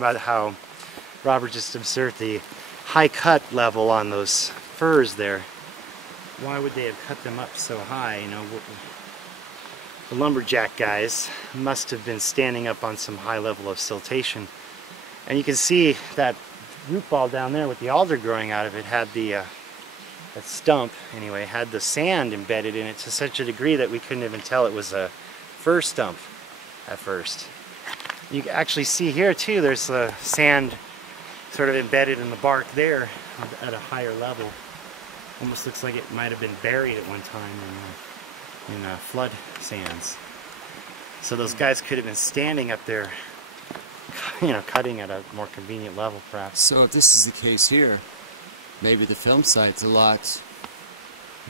about how Robert just observed the high cut level on those firs there. Why would they have cut them up so high? You know, the lumberjack guys must have been standing up on some high level of siltation. And you can see that root ball down there with the alder growing out of it had the, that stump anyway, had the sand embedded in it to such a degree that we couldn't even tell it was a fir stump at first. You can actually see here too, there's the sand sort of embedded in the bark there at a higher level. Almost looks like it might have been buried at one time in flood sands. So those guys could have been standing up there, you know, cutting at a more convenient level perhaps. So if this is the case here, maybe the film site's a lot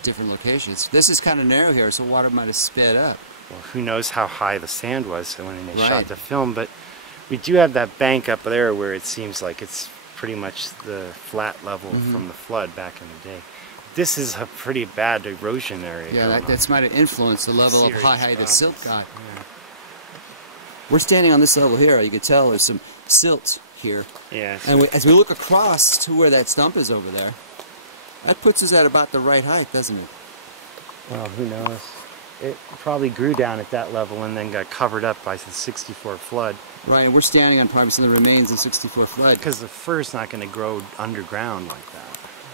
different locations. This is kind of narrow here, so water might have sped up. Well, who knows how high the sand was when they shot the film, but we do have that bank up there where it seems like it's pretty much the flat level from the flood back in the day. This is a pretty bad erosion area. Yeah, that might have influenced the level of how high the silt got. Yeah. We're standing on this level here. You can tell there's some silt here. Yeah. And as we look across to where that stump is over there, that puts us at about the right height, doesn't it? Well, who knows? It probably grew down at that level and then got covered up by the 64 flood. Right, and we're standing on probably some of the remains of 64 flood. Because the fir's not going to grow underground like that.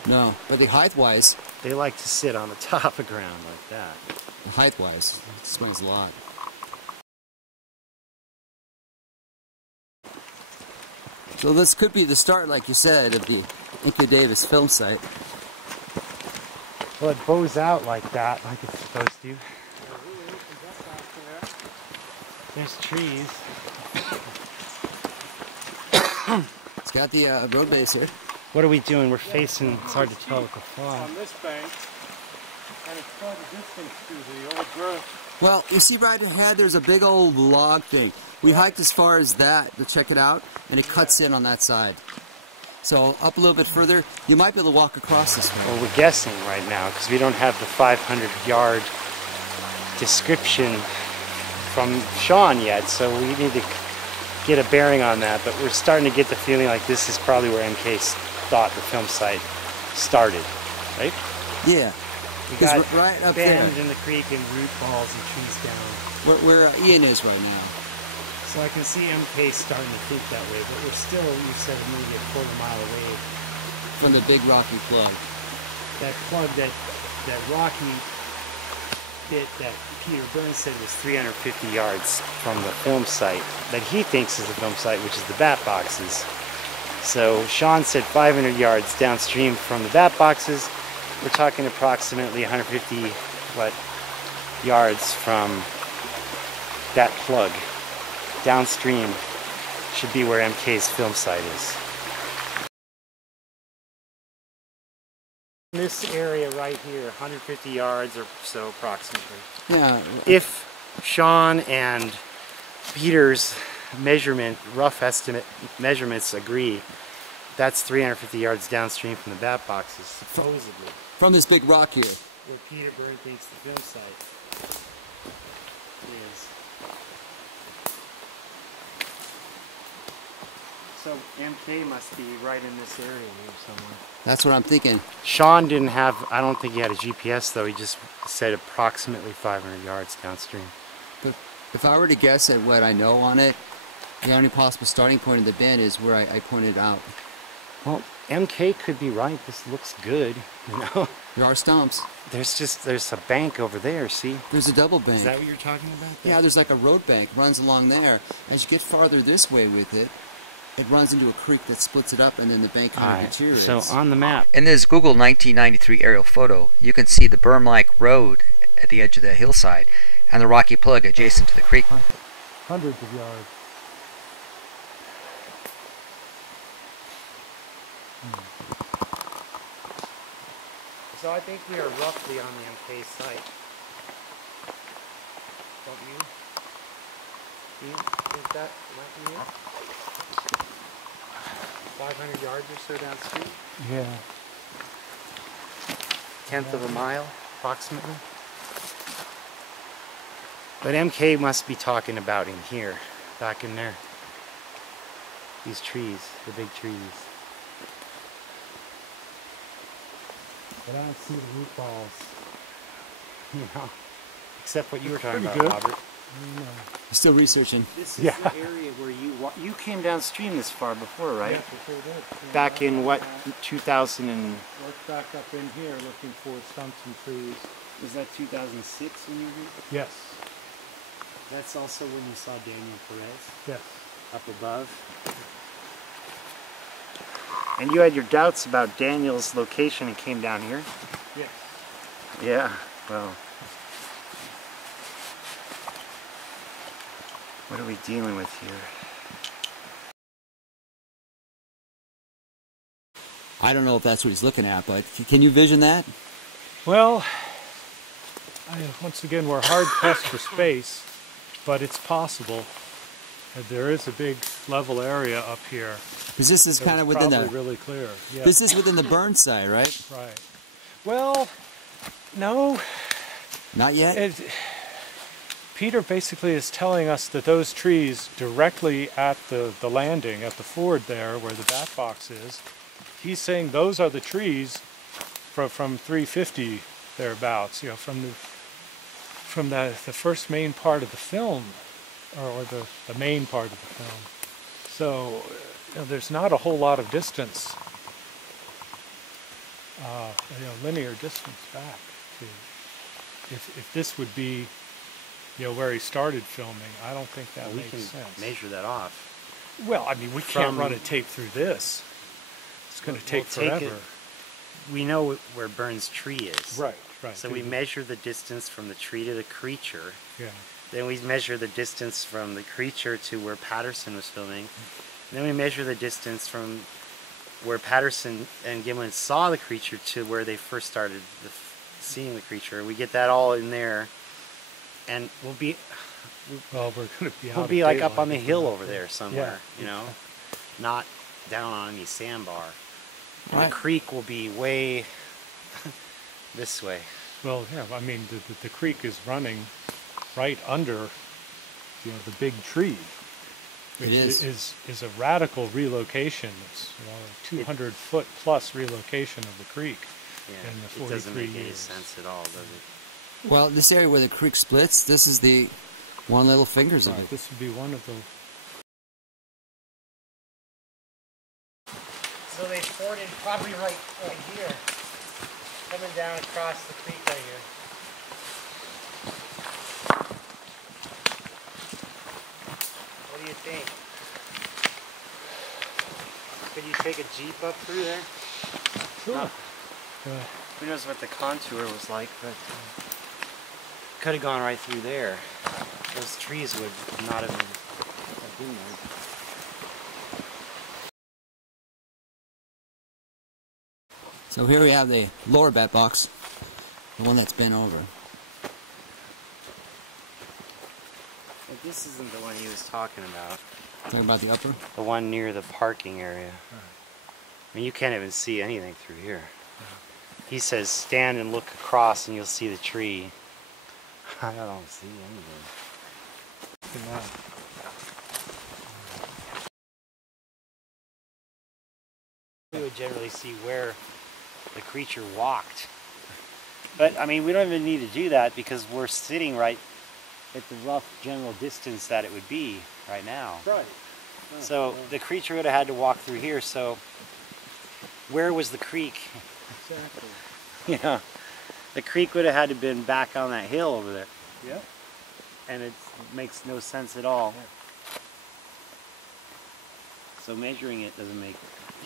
No, but the height-wise... They like to sit on the top of ground like that. Height-wise, it explains a lot. So this could be the start, like you said, of the Inca Davis film site. Well, it bows out like that, like it's supposed to. There's trees. It's got the road base here. What are we doing? We're facing, it's hard to tell with the fog. On this bank, and it's quite a distance to the old growth. Well, you see right ahead, there's a big old log thing. We hiked as far as that to check it out, and it cuts in on that side. So up a little bit further, you might be able to walk across this way. Well, we're guessing right now, because we don't have the 500-yard description from Sean yet, so we need to get a bearing on that. But we're starting to get the feeling like this is probably where MK thought the film site started, right? Yeah. We got right up bend there in the creek and root balls and trees down. Where Ian is right now. So I can see MK starting to think that way, but we're still, you said, maybe a quarter-mile away from the big rocky plug. That plug, that rocky bit that Peter Byrne said was 350 yards from the film site that he thinks is the film site, which is the bat boxes. So Sean said 500 yards downstream from the bat boxes. We're talking approximately 150 yards from that plug. Downstream should be where MK's film site is. This area right here, 150 yards or so approximately. Yeah. If Sean and Peter's measurement, rough estimate measurements agree, that's 350 yards downstream from the bat boxes, supposedly. From this big rock here. Where Peter Byrne thinks the film site is. So MK must be right in this area here somewhere. That's what I'm thinking. Sean didn't have, I don't think he had a GPS though, he just said approximately 500 yards downstream. But if I were to guess at what I know on it, the only possible starting point of the bend is where I pointed out. Well, MK could be right, this looks good, you know. There are stumps. There's a bank over there, see? There's a double bank. Is that what you're talking about? Yeah, there's like a road bank, runs along there. As you get farther this way with it, it runs into a creek that splits it up, and then the bank kind of deteriorates. So on the map. In this Google 1993 aerial photo, you can see the berm-like road at the edge of the hillside and the rocky plug adjacent to the creek. Hundreds of yards. So I think we are roughly on the MK site. Don't you? Do you think that might be it? 500 yards or so downstream? Yeah. 1/10 of a mile, approximately. But MK must be talking about in here, back in there. These trees, the big trees. But I don't see the root balls. You know, except what you were talking about, good. Robert. Still researching. This is the area where you came downstream this far before, right? Yes, I sure did. Back in what, 2000 and... Look back up in here looking for stumps and trees. Was that 2006 when you were here? Yes. That's also when you saw Daniel Perez Yes. up above. And you had your doubts about Daniel's location and came down here? Yes. Yeah, well... What are we dealing with here? I don't know if that's what he's looking at, but can you vision that? Well, once again, we're hard pressed for space, but it's possible. There is a big level area up here. Because this is kind of within probably the... really clear. Yeah. This is within the Byrne side, right? Right. Well, no. Not yet? Peter basically is telling us that those trees directly at the landing, at the ford there where the bat box is, he's saying those are the trees from 350 thereabouts, you know, from the first main part of the film, or the main part of the film. So you know, there's not a whole lot of distance, linear distance back to, if this would be, you know, where he started filming. I don't think that makes sense. We can measure that off. Well, I mean, we can't run a tape through this. It's going to take forever. We know where Byrne's tree is. Right, right. So we measure the distance from the tree to the creature. Yeah. Then we measure the distance from the creature to where Patterson was filming. Then we measure the distance from where Patterson and Gimlin saw the creature to where they first started seeing the creature. We get that all in there. And we'll be we're going to be out we'll of be like up daylight on the hill over there somewhere, Yeah. you know, not down on any sandbar. And Right. the creek will be way this way. Well, yeah, I mean, the creek is running right under, you know, the big tree. Which It is. is a radical relocation. It's, you know, a 200-foot plus relocation of the creek Yeah, in the it 43 doesn't make any years. sense at all, does it? Well, this area where the creek splits, this is the one little fingers of Right, it. this would be one of the... So they forded probably right here, coming down across the creek right here. What do you think? Could you take a Jeep up through there? Sure. Who knows what the contour was like, but could have gone right through there. Those trees would not have been there. So here we have the lower bat box, the one that's bent over. But this isn't the one he was talking about. Talking about the upper? The one near the parking area. I mean, you can't even see anything through here. He says stand and look across and you'll see the tree. I don't see anything. We would generally see where the creature walked. But, I mean, we don't even need to do that because we're sitting right at the rough general distance that it would be right now. Right. So the creature would have had to walk through here, so where was the creek? Exactly. You know, the creek would have had to been back on that hill over there. Yeah. And it makes no sense at all. So measuring it doesn't make...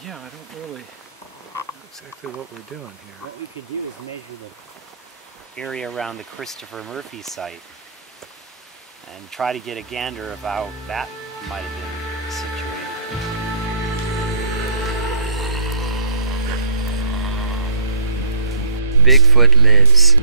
Yeah, I don't really know exactly what we're doing here. What we could do is measure the area around the Christopher Murphy site and try to get a gander of how that might have been situated. Bigfoot lives.